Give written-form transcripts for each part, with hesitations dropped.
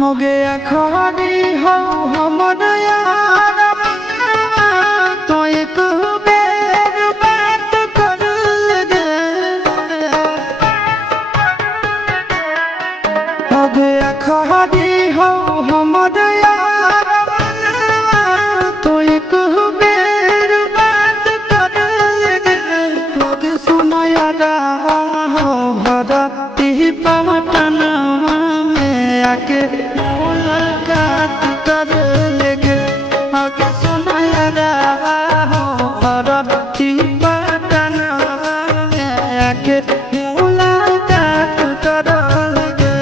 हो गया खाली हो हमर यार तो एक बेर बात कर दे हो गया खाली हो हमर यार तो एक बेर बात कर दे तो सुनाया रहा हो भरती पटना में आके मुलाकात कर लेगे आगे सुनाया रहा हो भरती पटना में आके मुलाकात कर लेगे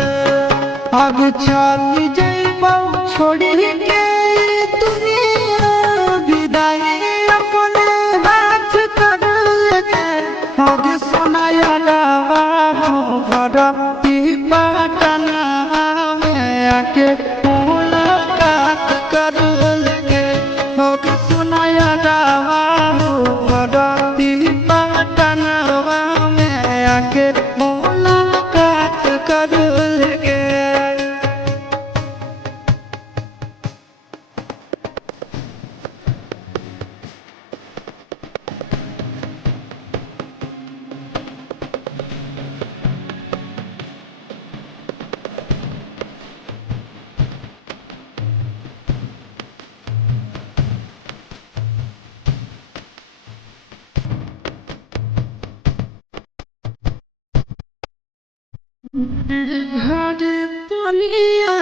आगे चल जाइबो छोड़ी के दुनिया विदाई अपने हाथ कर लेगे आगे सुनाया रहा हो भरती पटना में आके मुलाकात कर लेंगे हो के सुनाया रहा हो भरती पटना में आके मुलाकात कर लेंगे। घर तलिया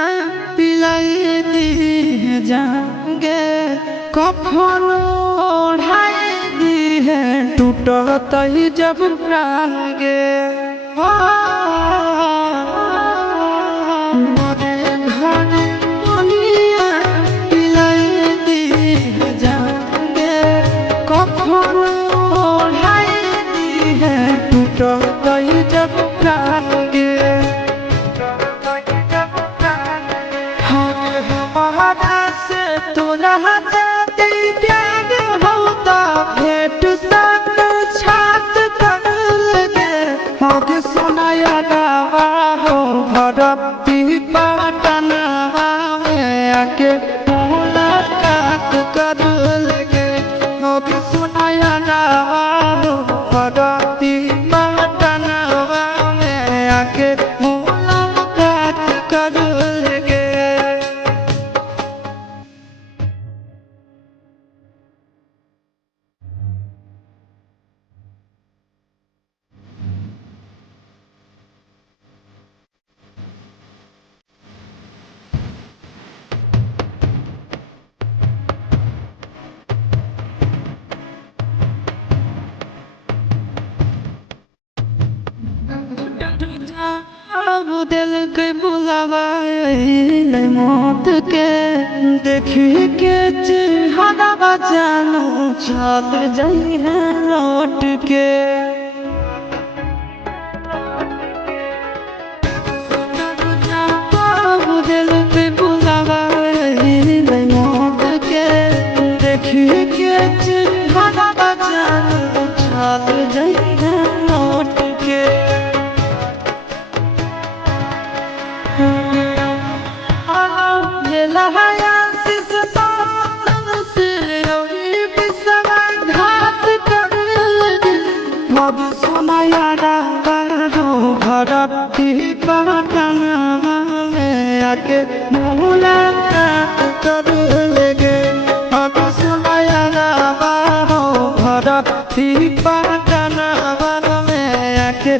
पिलाई दी जाएंगे कफन ओढ़ाई दी है टूटत ही जब प्राणगे घर तलिया पिलाई दी जाएंगे कफन ओढ़ाई दी है टूटत ही जब प्राणगे सुनाया रहा हो भरती पटना में आके मुलाकात कर लेंगे सुनाया रहा हो भरती पटना में आके मुलाकात कर लेंगे। दिल के बुलावा मौत के देखी के चेहरा जानू चल जाई है लौट के दिल के बुलावा मौत के देखी के चेहरा जानू चल जाई है लौट के सुनाया रहा हो भरती पटना में आके मुलाकात कर लेंगे अब सुनाया रहा हो भरती पटना में आके